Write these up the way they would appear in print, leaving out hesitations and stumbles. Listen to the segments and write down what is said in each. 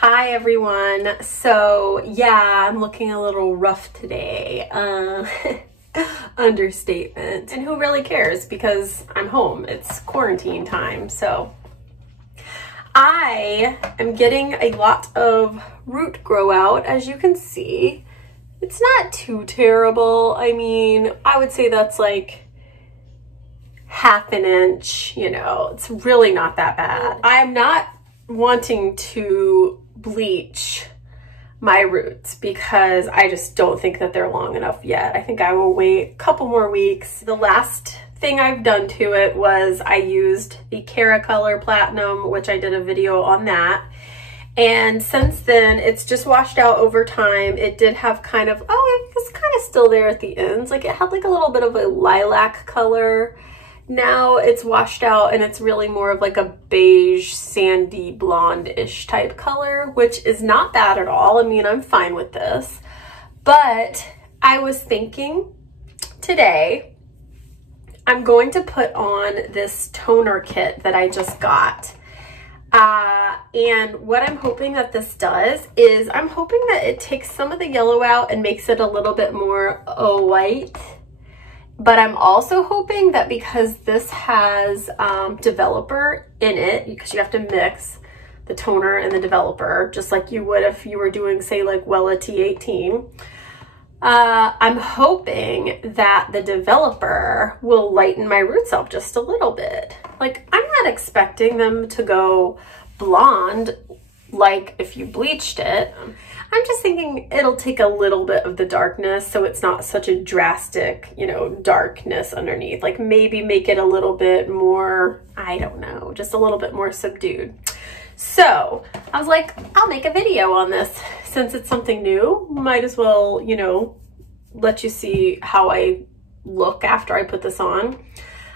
Hi everyone. So yeah, I'm looking a little rough today. Understatement. And who really cares because I'm home. It's quarantine time. So I am getting a lot of root grow out, as you can see. It's not too terrible. I mean, I would say that's like half an inch, you know, it's really not that bad. I'm not wanting to bleach my roots because I just don't think that they're long enough yet. I think I will wait a couple more weeks. The last thing I've done to it was I used the Color Platinum, which I did a video on that. And since then, it's just washed out over time. It did have kind of, it was kind of still there at the ends. Like it had like a little bit of a lilac color. Now it's washed out and it's really more of like a beige, sandy, blonde-ish type color, which is not bad at all. I mean, I'm fine with this. But I was thinking today, I'm going to put on this toner kit that I just got. And what I'm hoping that this does is I'm hoping that it takes some of the yellow out and makes it a little bit more white. But I'm also hoping that because this has developer in it, because you have to mix the toner and the developer, just like you would if you were doing, say, like Wella T18. I'm hoping that the developer will lighten my roots up just a little bit. Like, I'm not expecting them to go blonde like if you bleached it. I'm just thinking it'll take a little bit of the darkness so it's not such a drastic, you know, darkness underneath. Like maybe make it a little bit more, I don't know, just a little bit more subdued. So I was like, I'll make a video on this since it's something new. Might as well, you know, let you see how I look after I put this on.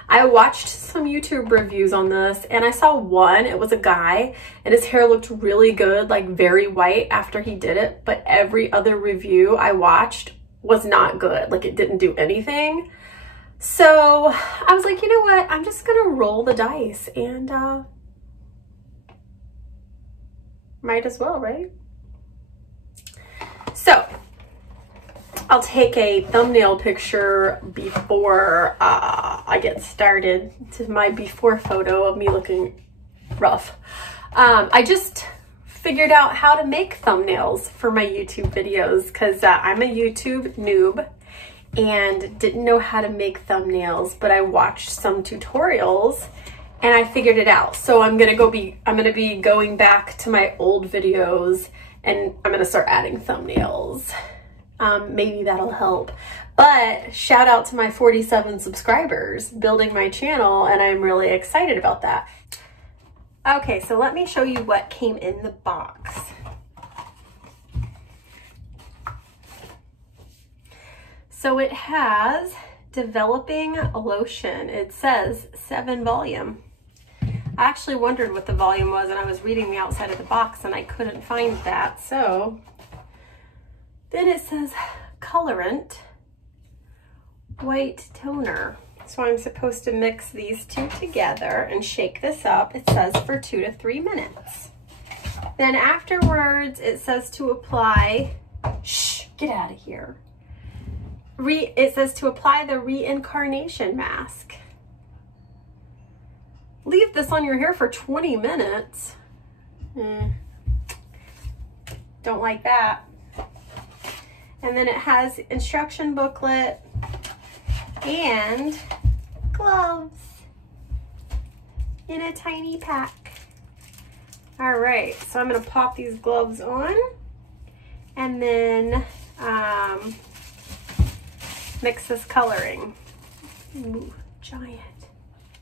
I watched some YouTube reviews on this and I saw one, it was a guy and his hair looked really good, like very white after he did it, but every other review I watched was not good. Like it didn't do anything. So I was like, you know what? I'm just gonna roll the dice and might as well, right? So I'll take a thumbnail picture before I get started. This is my before photo of me looking rough. I just figured out how to make thumbnails for my YouTube videos because I'm a YouTube noob and didn't know how to make thumbnails, but I watched some tutorials and I figured it out. So I'm gonna be going back to my old videos and I'm gonna start adding thumbnails. Maybe that'll help. But shout out to my 47 subscribers building my channel, and I'm really excited about that. Okay, so let me show you what came in the box. So it has developing lotion. It says 7 volume. I actually wondered what the volume was, and I was reading the outside of the box and I couldn't find that. So then it says colorant white toner. So I'm supposed to mix these two together and shake this up. It says for 2 to 3 minutes. Then afterwards it says to apply, shh, get out of here. It says to apply the reincarnation mask. Leave this on your hair for 20 minutes. Don't like that. And then it has instruction booklet and gloves in a tiny pack. All right, so I'm gonna pop these gloves on and then mix this coloring. Ooh, giant.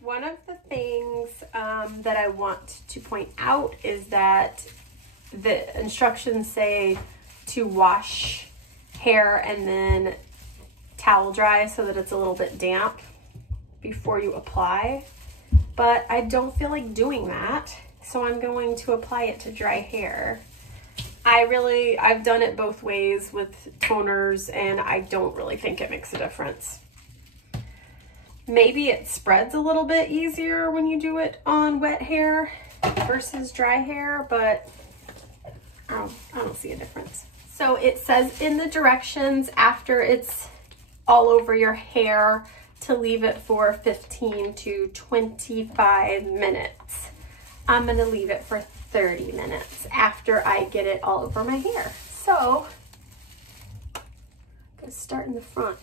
One of the things that I want to point out is that the instructions say to wash hair and then towel dry so that it's a little bit damp before you apply, but I don't feel like doing that, so I'm going to apply it to dry hair. I've done it both ways with toners and I don't really think it makes a difference. Maybe it spreads a little bit easier when you do it on wet hair versus dry hair, but I don't see a difference. So it says in the directions after it's all over your hair to leave it for 15 to 25 minutes. I'm gonna leave it for 30 minutes after I get it all over my hair. So, I'm gonna start in the front.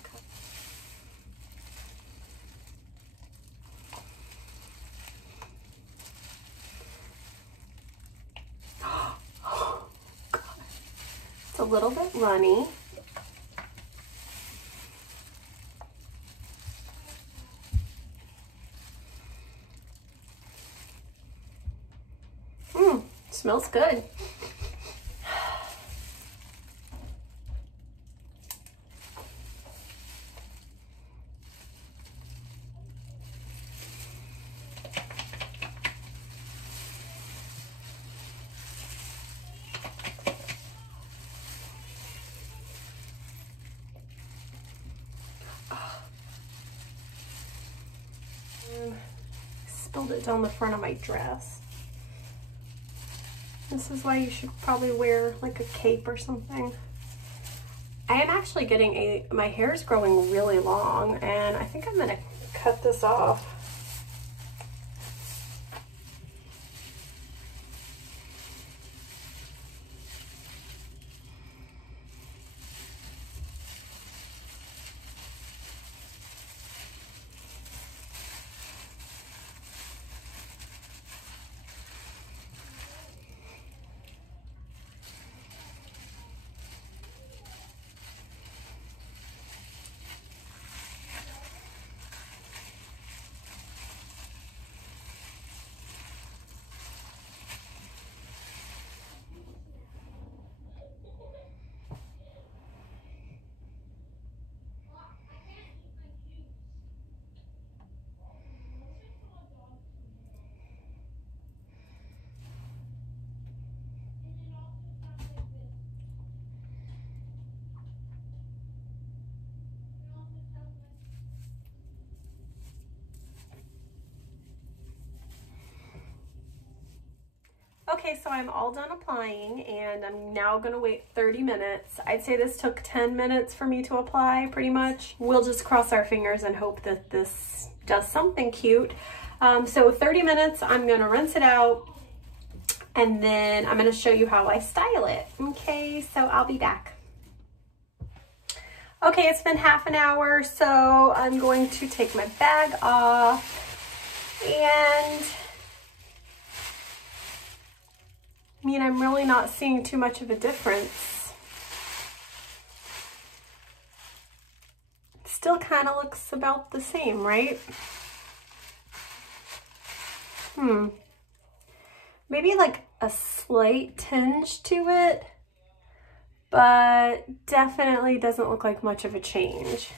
Oh, God. It's a little bit runny. Smells good. Spilled it down the front of my dress. This is why you should probably wear like a cape or something. I am actually getting my hair is growing really long, and I think I'm gonna cut this off. Okay, so I'm all done applying, and I'm now gonna wait 30 minutes. I'd say this took 10 minutes for me to apply, pretty much. We'll just cross our fingers and hope that this does something cute. So 30 minutes, I'm gonna rinse it out, and then I'm gonna show you how I style it. Okay, so I'll be back. Okay, it's been half an hour, so I'm going to take my bag off, and I mean, I'm really not seeing too much of a difference. Still kind of looks about the same, right? Maybe like a slight tinge to it, but definitely doesn't look like much of a change.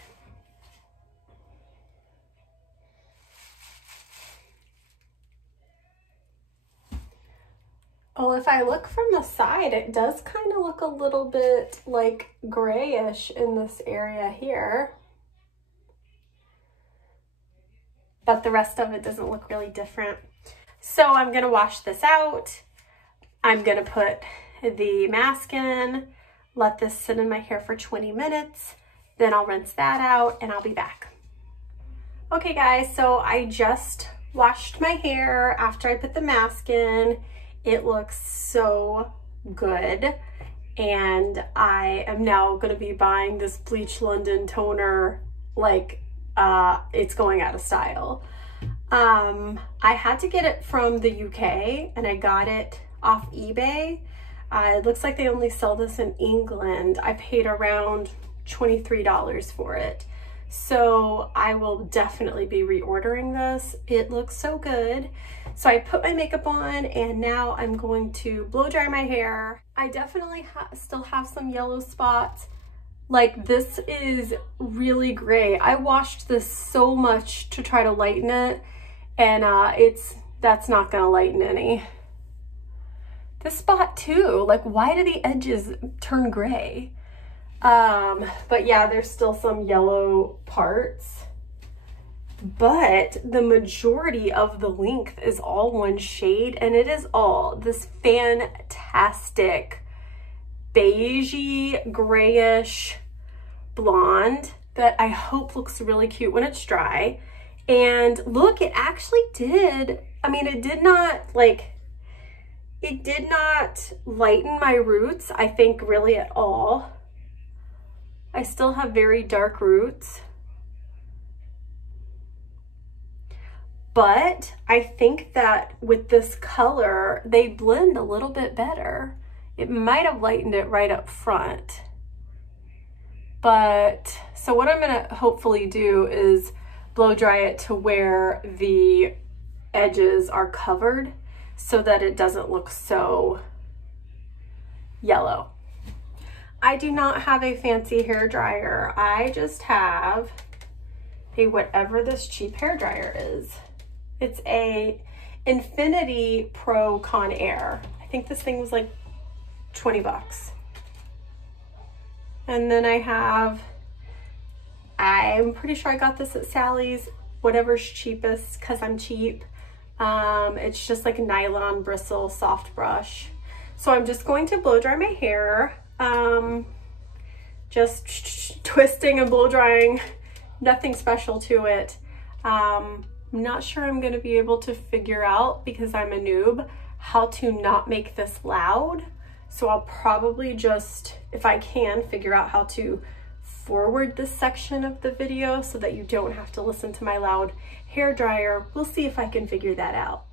Well, if I look from the side, it does kind of look a little bit like grayish in this area here. But the rest of it doesn't look really different. So I'm gonna wash this out. I'm gonna put the mask in, let this sit in my hair for 20 minutes. Then I'll rinse that out and I'll be back. Okay guys, so I just washed my hair after I put the mask in. It looks so good, and I am now going to be buying this Bleach London toner like it's going out of style. I had to get it from the UK, and I got it off eBay. It looks like they only sell this in England. I paid around $23 for it. So I will definitely be reordering this. It looks so good. So I put my makeup on, and now I'm going to blow dry my hair. I definitely still have some yellow spots. Like, this is really gray. I washed this so much to try to lighten it, and that's not gonna lighten any. This spot too, like, why do the edges turn gray? But yeah, there's still some yellow parts, but the majority of the length is all one shade, and it is all this fantastic beigey, grayish blonde that I hope looks really cute when it's dry. And look, it actually did. I mean, it did not lighten my roots, I think, really at all. I still have very dark roots. But I think that with this color, they blend a little bit better. It might have lightened it right up front. But, so what I'm gonna hopefully do is blow dry it to where the edges are covered so that it doesn't look so yellow. I do not have a fancy hair dryer. I just have a whatever this cheap hair dryer is. It's a Infinity Pro Con Air. I think this thing was like 20 bucks. And then I'm pretty sure I got this at Sally's, whatever's cheapest, because I'm cheap. It's just like a nylon bristle soft brush. So I'm just going to blow dry my hair. Just twisting and blow drying, nothing special to it. I'm not sure I'm gonna be able to figure out, because I'm a noob, how to not make this loud. So I'll probably just, if I can, figure out how to forward this section of the video so that you don't have to listen to my loud hair dryer. We'll see if I can figure that out.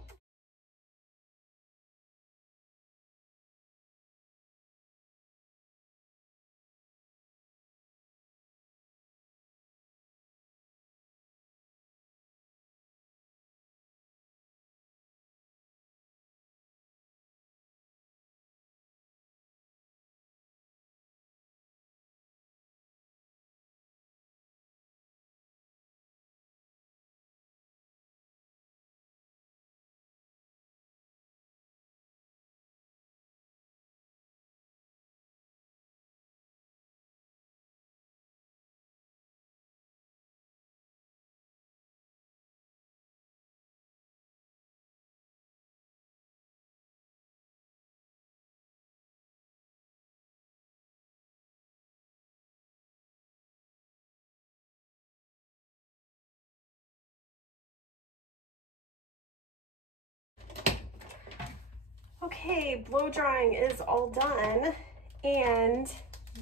Okay, blow drying is all done, and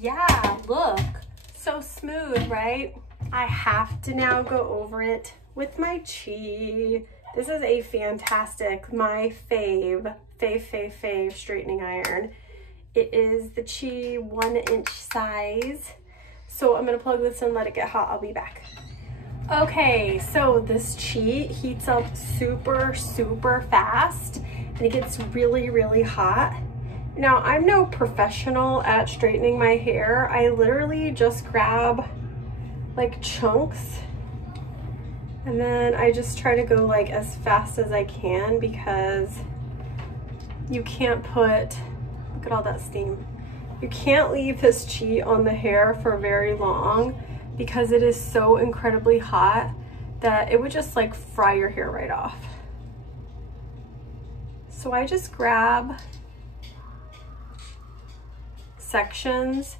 yeah, look, so smooth, right? I have to now go over it with my Chi. This is a fantastic, my fave straightening iron. It is the Chi 1-inch size. So I'm gonna plug this in, let it get hot, I'll be back. Okay, so this Chi heats up super fast, and it gets really hot. Now, I'm no professional at straightening my hair. I literally just grab like chunks, and then I just try to go like as fast as I can, because you can't look at all that steam. You can't leave this Chi on the hair for very long, because it is so incredibly hot that it would just like fry your hair right off. So I just grab sections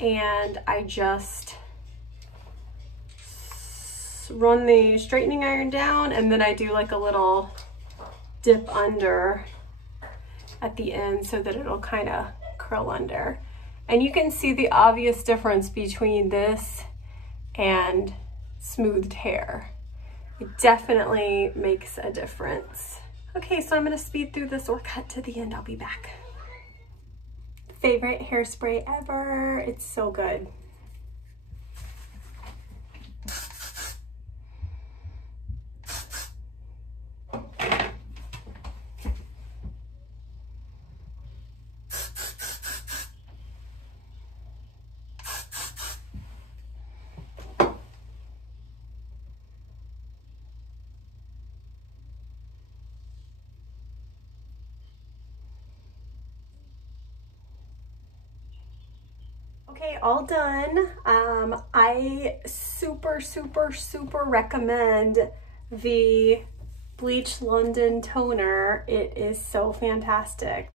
and I just run the straightening iron down, and then I do like a little dip under at the end so that it'll kind of curl under. And you can see the obvious difference between this and smoothed hair. It definitely makes a difference. Okay, so I'm gonna speed through this or cut to the end. I'll be back. Favorite hairspray ever. It's so good. Okay, all done. I super recommend the Bleach London toner. It is so fantastic.